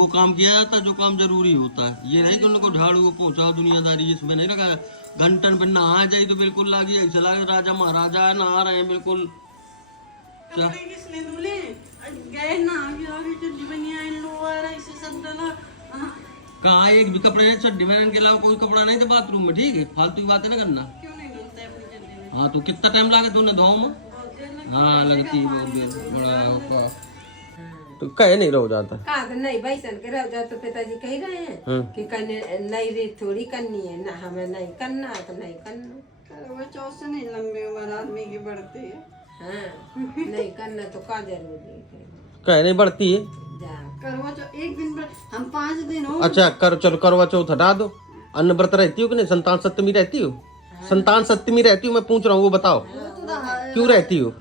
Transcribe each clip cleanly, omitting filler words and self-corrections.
वो काम किया जाता है जो काम जरूरी होता है। ये नहीं कि उनको झाड़ू पोछा दुनियादारी इसमें नहीं रखा। घंटन पे नहा जाए तो बिल्कुल लागी ऐसा लागे राजा महाराजा नहा रहे हैं बिल्कुल। क्या गए ना कहाँ एक भी कपड़े चड्डी बहन के अलावा कोई कपड़ा नहीं था बाथरूम में, ठीक है फालतू की बातें ना करना। क्यों नहीं धुलते अपनी चड्डी में? हाँ तो कितना टाइम लगा तूने धोओ में? बहुत देर लगती हाँ लगती बहुत देर बड़ा तो कहे नहीं रहो जाता। कहा तो नहीं भाई सन के रह जाओ तो पिताजी कह रहे हैं कि करने नहीं रीत थोड़ी करनी है ना, हमें नहीं करना है तो नहीं करना। करवा चौथ से नहीं लंबी उम्र आदमी की बढ़ती है। हाँ नहीं करना तो का जरूरी है। कहे नहीं बढ़ती है। जा करवा चौथ एक दिन पर हम 5 दिन हो। अच्छा कर चलो करवा चौथ हटा दो। अन्न व्रत रहती हो कि नहीं? संतान सप्तमी रहती हो? संतान सप्तमी रहती हो मैं पूछ रहा हूँ वो बताओ क्यों रहती हो?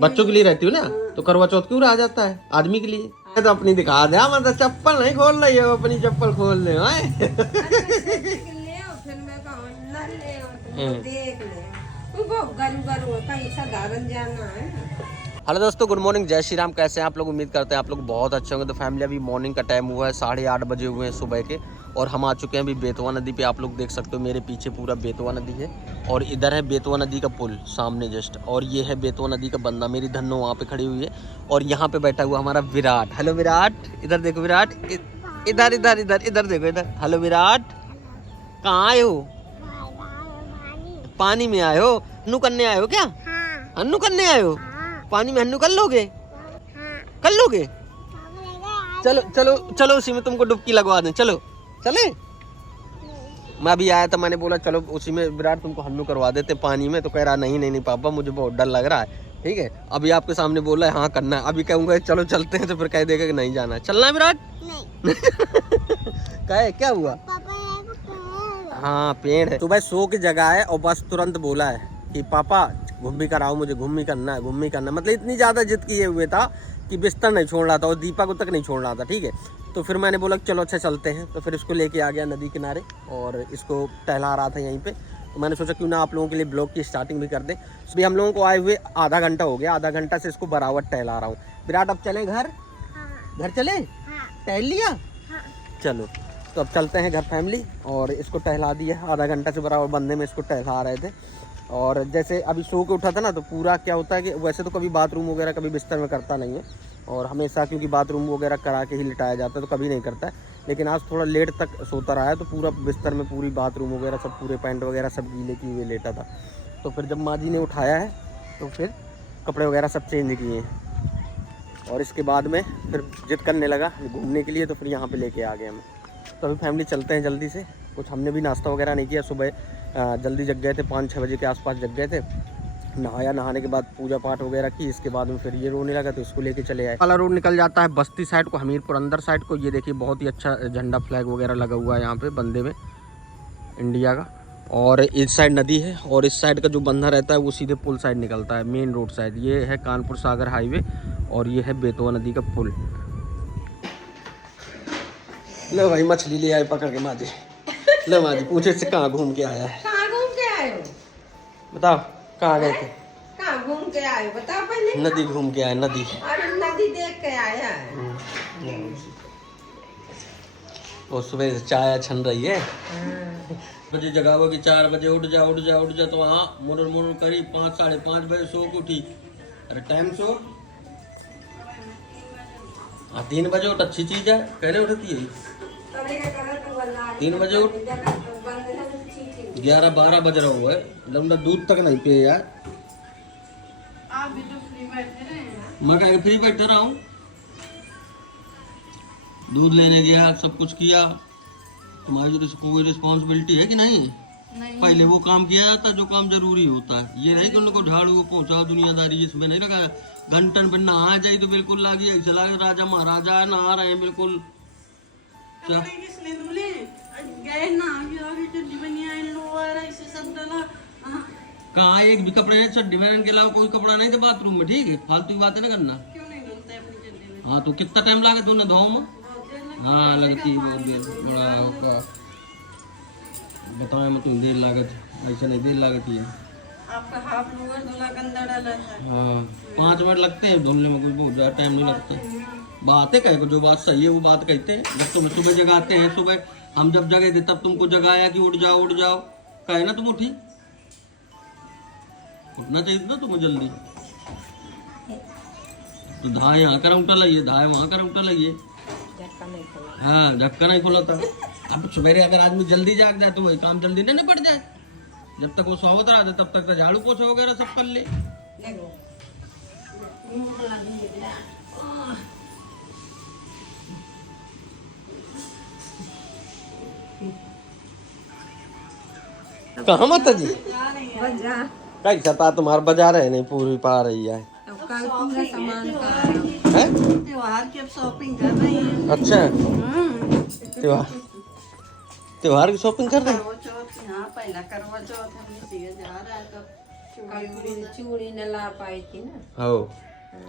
बच्चों के लिए रहती हो ना, तो करवा चौथ क्यों रहा जाता है आदमी के लिए? तो अपनी दिखा दे मतलब चप्पल नहीं खोल रही है, अपनी चप्पल खोल ले फिर मैं कहूँ न ले और देख ले वो बहुत गरु गरु कहीं साधारण जाना है। हेलो दोस्तों, गुड मॉर्निंग, जय श्री राम। कैसे हैं आप लोग? उम्मीद करते हैं आप लोग बहुत अच्छे होंगे। तो फैमिली अभी मॉर्निंग का टाइम हुआ है, 8:30 बजे हुए हैं सुबह के, और हम आ चुके हैं अभी बेतवा नदी पे। आप लोग देख सकते हो मेरे पीछे पूरा बेतवा नदी है, और इधर है बेतवा नदी का पुल सामने जस्ट, और ये है बेतवा नदी का बंदा। मेरी धन्नो वहाँ पे खड़ी हुई है, और यहाँ पे बैठा हुआ हमारा विराट। हेलो विराट, इधर देखो विराट, इधर इधर इधर इधर देखो इधर। हेलो विराट, कहाँ आए हो? पानी में आए हो? हन्नू करने आए हो क्या? हन्नू करने आए हो? पानी में हन्नू कर लोगे? कर लोगे? चलो चलो चलो उसी में तुमको डुबकी लगवा दें, चलो चले। मैं अभी आया था, मैंने बोला चलो उसी में विराट तुमको हन्नू करवा देते पानी में। तो कह रहा नहीं नहीं नहीं पापा मुझे बहुत डर लग रहा है। ठीक है अभी आपके सामने बोला है हाँ करना है, अभी कहूँगा चलो चलते हैं तो फिर कह देगा कि नहीं जाना है। चलना है विराट? नहीं कहे क्या हुआ? हाँ पेड़ है। सुबह सो की जगह है और बस तुरंत बोला है कि पापा घूम भी कराओ, मुझे घूम भी करना है, घूम भी करना है। मतलब इतनी ज़्यादा जिद किए हुए था कि बिस्तर नहीं छोड़ रहा था और दीपा को तक नहीं छोड़ रहा था। ठीक है तो फिर मैंने बोला चलो अच्छा चलते हैं। तो फिर इसको लेके आ गया नदी किनारे और इसको टहला रहा था यहीं पे। तो मैंने सोचा क्यों ना आप लोगों के लिए ब्लॉग की स्टार्टिंग भी कर दें। अभी हम लोगों को आए हुए आधा घंटा हो गया, आधा घंटा से इसको बराबर टहला रहा हूँ। विराट अब चलें घर? घर चले? टहल लिया? चलो तो अब चलते हैं घर फैमिली। और इसको टहला दिया, आधा घंटा से बराबर बंदे में इसको टहला रहे थे। और जैसे अभी सो के उठा था ना, तो पूरा क्या होता है कि वैसे तो कभी बाथरूम वगैरह कभी बिस्तर में करता नहीं है, और हमेशा क्योंकि बाथरूम वगैरह करा के ही लिटाया जाता है तो कभी नहीं करता है। लेकिन आज थोड़ा लेट तक सोता रहा है, तो पूरा बिस्तर में पूरी बाथरूम वगैरह सब पूरे पैंट वगैरह सब गीले किए हुए लेटा था। तो फिर जब माँ जी ने उठाया है तो फिर कपड़े वगैरह सब चेंज किए हैं, और इसके बाद में फिर जिद करने लगा घूमने के लिए। तो फिर यहाँ पर लेके आ गए हम। तो अभी फैमिली चलते हैं जल्दी से। कुछ हमने भी नाश्ता वगैरह नहीं किया, सुबह जल्दी जग गए थे, 5-6 बजे के आसपास जग गए थे। नहाया, नहाने के बाद पूजा पाठ वगैरह की। इसके बाद में फिर ये रोने लगा तो इसको लेके चले आए। काला रोड निकल जाता है बस्ती साइड को, हमीरपुर अंदर साइड को। ये देखिए बहुत ही अच्छा झंडा फ्लैग वगैरह लगा हुआ है यहाँ पे बंदे में इंडिया का। और इस साइड नदी है, और इस साइड का जो बंधा रहता है वो सीधे पुल साइड निकलता है, मेन रोड साइड। ये है कानपुर सागर हाईवे, और ये है बेतवा नदी का पुल। लो भाई मछली ले आए पकड़ के माजी। लो माजी पूछे से कहाँ घूम के आया है? कहाँ घूम के आए हो? बताओ कहाँ गए थे? कहाँ घूम के आए हो बताओ पहले। नदी घूम के आए, नदी। अरे नदी देख के आया है। वो सुबह से चाय छन रही है। बजे जगावो कि 4 बजे उठ जा उठ जा उठ जा, तो हाँ मुरर मुरर करी 5-5:30 बजे सो के उठी। अरे टाइम सो 3 बजे उठ, अच्छी चीज है। पहले उठती है 3 बजे उठ, 11-12 बज रहा हुआ है, लौंडा दूध तक नहीं पिए यार। आप भी तो फ्री बैठे रहे हैं। मैं कहीं फ्री बैठा रहा हूँ, दूध लेने गया, सब कुछ किया। तुम्हारी कोई रिस्पॉन्सिबिलिटी है कि नहीं? पहले वो काम किया जाता है जो काम जरूरी होता है। ये नहीं कि उनको झाड़ू पोछा दुनियादारी इसमें नहीं रखा। घंटन पे नहा जाए तो बिल्कुल लागी ऐसा लागे राजा महाराजा नहा रहे हैं बिल्कुल। क्या किसने धुले? गए ना चड्डी बनिया लोअर ऐसे सब डाला। कहाँ एक भी कपड़े चड्डी बहन के अलावा कोई कपड़ा नहीं था बाथरूम में, ठीक है फालतू की बातें ना करना। क्यों नहीं धुलते अपनी चड्डी में? हाँ तो कितना टाइम लगा तूने धोओ में? बहुत देर लगती हाँ लगती बहुत देर बड़ा बताया मैं तुम देर लागत, ऐसा नहीं देर लागत है। आपका हाफ लोअर धुला गंदा डाला था। हाँ 5 मिनट लगते हैं धुलने में, कोई बहुत ज़्यादा टाइम नहीं लगता। बातें कह को जो बात सही है वो बात कहते हैं। जब तुम्हें सुबह जगाते हैं, सुबह हम जब जगह थे तब तुमको जगाया कि उठ जाओ उठ जाओ, कहे ना तुम उठी, उठना चाहिए था तुम्हें जल्दी। तो धाए यहाँ कर उठा लाइए, धाए वहाँ कर उठा लाइए। झटका नहीं खोला। हाँ झटका नहीं खोला था। अब सवेरे अगर आदमी जल्दी जाग जाए तो वही काम जल्दी नहीं निपट जाए। जब तक वो सोवत रहा तब तक तो झाड़ू पोछा वगैरह सब कर ले। देखो भूख लगी है। कहाँ माता जी? बजा कैसा था तुम्हारा बाजार है नहीं पूरी पा रही है? अब कल पूरा सामान का हैं? त्योहार की अब शॉपिंग कर रही है। अच्छा त्योहार की शॉपिंग कर रहे हैं? करवा चौथ, हाँ पहला करवा चौथ है, इसलिए जा रहा है। तो कल चूड़ी न ला पाई थी ना। हो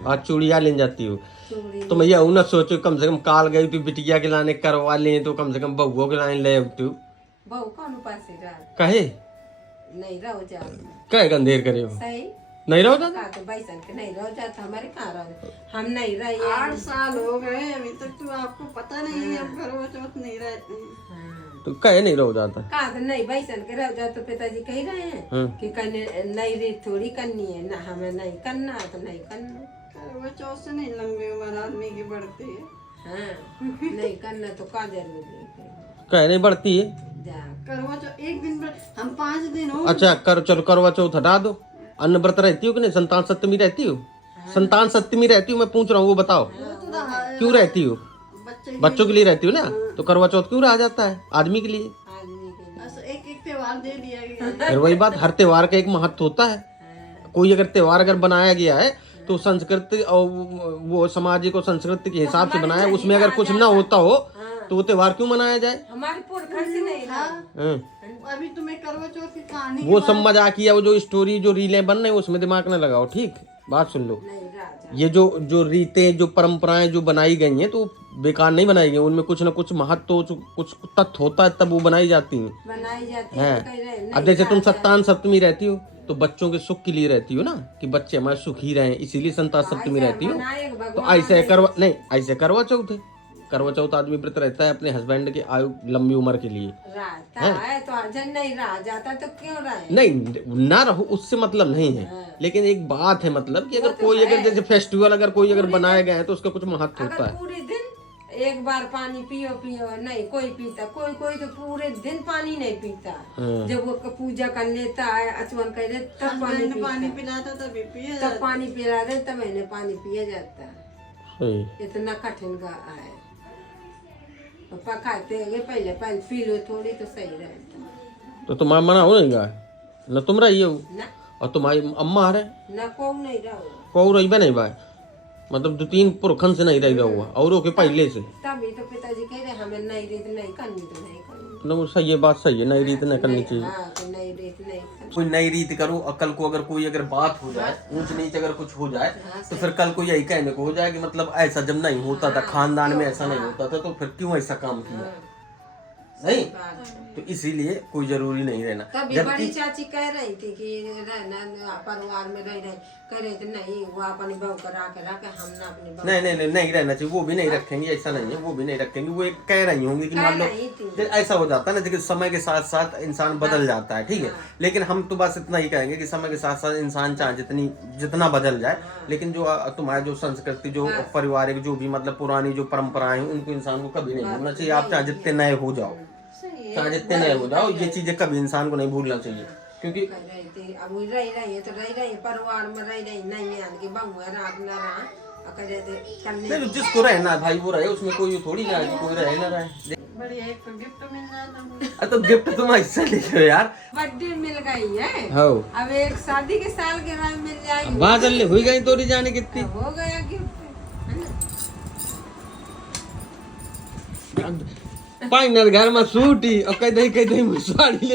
आज चूड़िया ले जाती हो चूड़ी तो मैं यही ना सोचो कम से कम काल गई तू बिटिया के लाने करवा ले तो कम से कम बउओ के लाने ले तू। बहू कौन पास रहा कहे नहीं रहो जा कहे अंधेर करे हो सही नहीं रहो दादा? का तो बैसन के नहीं रहो जाता हमारे कहाँ रहो हम नहीं रहे 8 साल हो गए अभी तक, तो आपको पता नहीं है अब करवा चौथ नहीं रहते हैं। हाँ। तो कहे नहीं रहो जाता? कहा तो नहीं बैसन के रहो जा तो पिताजी कह रहे हैं कि कहने नई रीत थोड़ी करनी है ना, हमें नहीं करना तो नहीं करना। करवा चौथ से नहीं लंबी उम्र आदमी की बढ़ती है। हाँ नहीं करना तो का जरूरी है कहे नहीं बढ़ती है। जा करवा चौथ एक दिन पर हम 5 दिन हो। अच्छा कर चलो करवा चौथ हटा दो। अन्न व्रत रहती हो कि नहीं? संतान सप्तमी रहती हो? संतान सप्तमी रहती हो मैं पूछ रहा हूँ वो बताओ तो रहा है, क्यों रहती हो? बच्चे बच्चों के लिए रहती हो ना, तो करवा चौथ क्यों रहा जाता है आदमी के लिए? आदमी के लिए बस एक एक त्योहार दे दिया गया। फिर वही बात, हर त्योहार का एक महत्व होता है। कोई अगर त्योहार अगर बनाया गया है तो संस्कृति और वो सामाजिक और संस्कृति के हिसाब से बनाया है, उसमें अगर कुछ ना होता हो तो वो त्योहार क्यों मनाया जाए? हमारे पुरखा से नहीं रहा हाँ। अभी तुम्हें करवा चौथ की कहानी वो सब मजाकिया वो जो स्टोरी जो रीलें बन रही हैं उसमें दिमाग न लगाओ, ठीक? बात सुन लो, नहीं राजा ये जो रीतें जो परंपराएं जो बनाई गई हैं तो बेकार नहीं बनाई गई, उनमें कुछ ना कुछ महत्व कुछ तथ्य होता है तब वो बनाई जाती हैं। बनाई जाती हैं। है कह रहे अब जैसे तुम संतान सप्तमी रहती हो तो बच्चों के सुख के लिए रहती हो ना, कि बच्चे हमारे सुखी रहें, इसीलिए संतान सप्तमी रहती हो। बनाए तो भगवान ऐसे करवा नहीं, ऐसे करवा चौथ है। करवा चौथ आदमी व्रत रहता है अपने हस्बैंड की आयु लंबी उम्र के लिए। रहता है तो जब नहीं रहा जाता तो क्यों रहे? नहीं ना रहो उससे मतलब नहीं है, लेकिन एक बात है मतलब कि अगर कोई अगर जैसे फेस्टिवल अगर कोई अगर बनाया गया है तो उसका कुछ महत्व होता अगर है। पूरे दिन एक बार पानी पियो पियो नहीं कोई पीता, कोई कोई तो पूरे दिन पानी नहीं पीता। जब वो पूजा कर लेता है आचमन कर लेता तब पानी पानी पीता, पिलाता तभी पिए तब पानी पिला दे तब इन्हें पानी पिया जाता है। सही। इतना कठिन का है। पापा खाते हैं पहले पहले पी लो थोड़ी तो सही रहता। तो तुम्हारा मना हो नहीं गा न तुम रही हो ना और तुम्हारी अम्मा है ना को नहीं रहो को रही नहीं भाई, मतलब 2-3 पुरखन से नहीं रही हुआ औरों के पहले से। तभी तो पिताजी कह रहे हमें नई रीत नहीं करनी तो नहीं करनी। मतलब सही ये बात सही है, नई रीत नहीं करनी चाहिए। हाँ तो नई रीत नहीं करनी। कोई नई रीत करो और कल को अगर कोई अगर बात हो जाए ऊंच नीच अगर कुछ हो जाए तो फिर कल को यही कहने को हो जाए कि मतलब ऐसा जब नहीं होता था खानदान में ऐसा नहीं होता था तो फिर क्यों ऐसा काम किया? नहीं तो इसीलिए कोई जरूरी नहीं रहना। तभी बड़ी चाची कह रही थी कि रहना परिवार में रह रहे कह रहे थे नहीं वो अपनी बहू करा के रखे हम ना अपनी बहू नहीं रहना चाहिए, वो भी नहीं रखेंगे, ऐसा नहीं है, वो भी नहीं रखेंगे। वो एक कह रही होंगी कि मान लो नहीं थी। जब ऐसा हो जाता है ना कि समय के साथ साथ इंसान बदल जाता है, ठीक है, लेकिन हम तो बस इतना ही कहेंगे कि समय के साथ साथ इंसान चाहे जितना बदल जाए, लेकिन जो तुम्हारा जो संस्कृति जो पारिवारिक जो भी मतलब पुरानी जो परंपराएं हैं उनको इंसान को कभी नहीं भूलना चाहिए। आप चाहे जितने नए हो जाओ, चाहे जितने नए हो जाओ, ये चीजें कभी इंसान को नहीं भूलना चाहिए क्योंकि कह रही थी अब वो रह रही है तो रह रही परिवार में रह रही नहीं आने की बहू है रात ना रहा कह रहे थे करने नहीं, जिसको रहना है भाई वो रहे, उसमें कोई थोड़ी ना है कि कोई रहे ना रहे। बढ़िया एक गिफ्ट मिल जाता। तो गिफ्ट तुम ऐसे लिखो यार। बर्थडे मिल गई है हो अब एक शादी के साल के बाद मिल जाएगी। वहां चल हुई गई तोरी जाने कितनी हो गया गिफ्ट है ना। फाइनल घर में सूट ही और कह दही साड़ी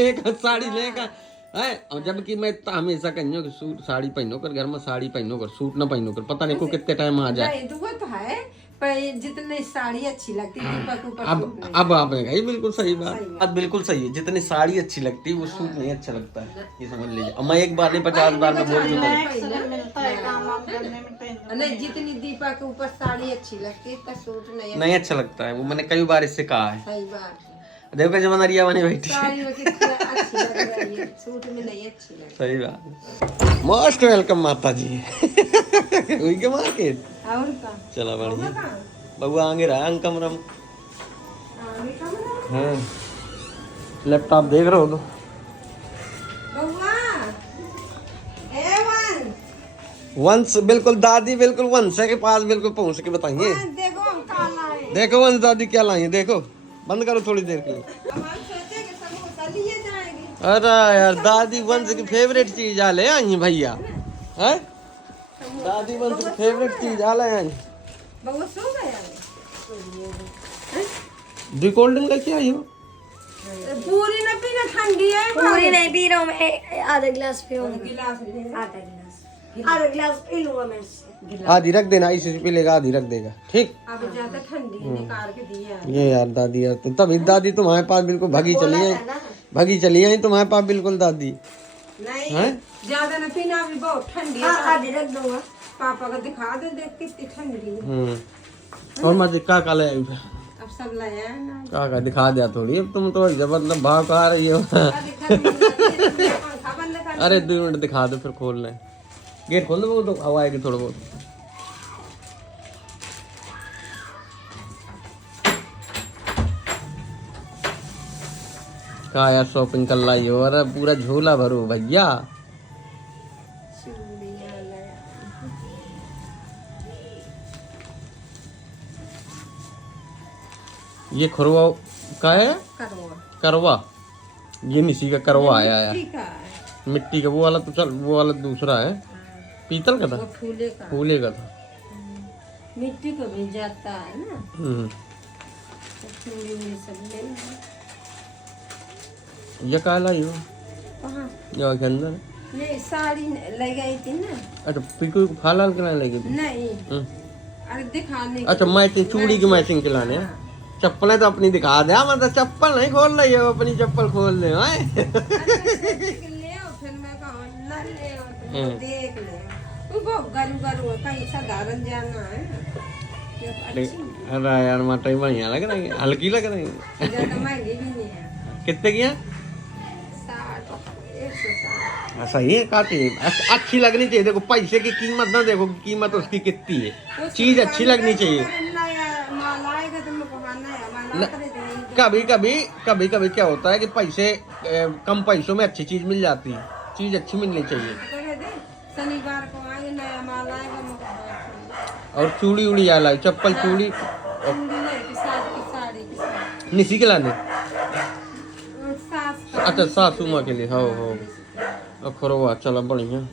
लेकर है। और जबकि मैं तो हमेशा कहियो कि सूट साड़ी पहनो कर घर में साड़ी पहनो कर सूट ना पहनो कर, पता नहीं को कितने टाइम आ जाए। नहीं दुआ तो है पर जितनी साड़ी अच्छी लगती दीपक ऊपर अब सूट नहीं। अब आपने कही बिल्कुल सही बात। सही बात। बात बिल्कुल सही है, जितनी साड़ी अच्छी लगती है वो सूट नहीं अच्छा लगता है, ये समझ लीजिए। अब मैं एक बार नहीं 50 बार में बोल दूंगा। मिलता है काम वाम करने में टाइम। नहीं, जितनी दीपक के ऊपर साड़ी अच्छी लगती है इतना सूट नहीं नहीं अच्छा लगता है, वो मैंने कई बार इससे कहा है। सही बात है। देखो जमाना रिया बनी बैठी। साड़ी में कितनी अच्छी लग रही है, सूट में नहीं अच्छी लग सही बात। मोस्ट वेलकम माता जी। हुई के मार्केट रही। और का चला बढ़िया। कहाँ? बबुआ आगे रहा अंग कमरम। आगे कमरा? हाँ लैपटॉप देख रहे हो तो बउआ, ए वन, वंश बिल्कुल दादी बिल्कुल वंश के पास बिल्कुल पहुंच के बताइए। देखो हम काला है। देखो वंश दादी क्या लाई है, देखो बंद करो थोड़ी देर के लिए। अब हम सोचे कि समोसा लिए जाएंगे। अरे यार दादी वंश की फेवरेट चीज आ ले आई भैया है। दादी वंश की फेवरेट चीज आ ले आई। बउआ सो गया है? दी कोल्ड ड्रिंक लेके आई हो। पूरी न पीना, ठंडी है। पूरी नहीं पी रहा हूँ मैं, आधा गिलास पीऊंगा। गिलास ले। आधा गिलास पी लूंगा मैं इससे। आधी रख देना, इसी से पी लेगा आधी रख देगा ठीक। अब ज्यादा ठंडी निकाल के दिया है। ये यार दादी यार तुम तभी दादी तुम्हारे पास बिल्कुल भगी चली आई, भगी चली आई तुम्हारे पास बिल्कुल दादी। नहीं हैं? ज्यादा न पीना, अभी बहुत ठंडी है। हाँ, आधी रख दूंगा। पापा को दिखा दे, देख कितनी ठंडी है। और मैं का काले अब सब लाया है ना। का दिखा दिया थोड़ी, अब तुम तो जबरदस्त भाव खा रही हो। अरे गर्मी लगी है, पंखा बंद कर। अरे 2 मिनट दिखा दो फिर खोल लें। गेट खोल दो, वो तो हवा आएगी थोड़ा बहुत। का यार शॉपिंग कर लाई हो, अरे पूरा झोला भरो भैया। चूड़ियां लाया। ये खुरवा का है, करवा। करवा। ये निसी का करवा आया यार, ठीक है। मिट्टी का वो वाला तो चल, वो वाला दूसरा है, पीतल का वो था, फूले का। फूले का था। मिट्टी को भी जाता है ना, तो चूड़ी में सब ले आए। ये का लाई हो, कहाँ? ये के अंदर। नहीं, साड़ी लगाई थी ना। अच्छा पीको फालाल के लाने लगी थी। नहीं, हम्म। अरे दिखाने अच्छा मैचिंग, चूड़ी की मैचिंग के लाने हैं। चप्पलें तो अपनी दिखा दे, मतलब चप्पल नहीं खोल रही हो, अपनी चप्पल खोल ले। ले आओ, फिर मैं कहूँ न ले आओ, तो देख ले। वो बहुत गरू है, कहीं साधारण जाना है। ये अच्छी अरे यार मटाई बढ़िया लग रही है, हल्की लग रही है। ज्यादा महंगी भी नहीं है। कितने की है? 60, 160। सही है, काटी अच्छी लगनी चाहिए। देखो पैसे की कीमत ना देखो, कीमत उसकी कितनी है, चीज अच्छी लगनी चाहिए। नया माल आएगा तो मैं कहूँ नया माल आता है। कभी कभी क्या होता है कि पैसे कम पैसों में अच्छी चीज मिल जाती है, चीज अच्छी मिलनी चाहिए। शनिवार को आएंगे, नया माल आएगा, मैं कहूँ और चूड़ी उड़ी आ लाई, चप्पल चूड़ी चूड़ी नहीं की साड़ी की साड़ी। निसी के लाने। सास का। अच्छा सासू माँ के लिए, हो। खुरवा चलो बढ़िया।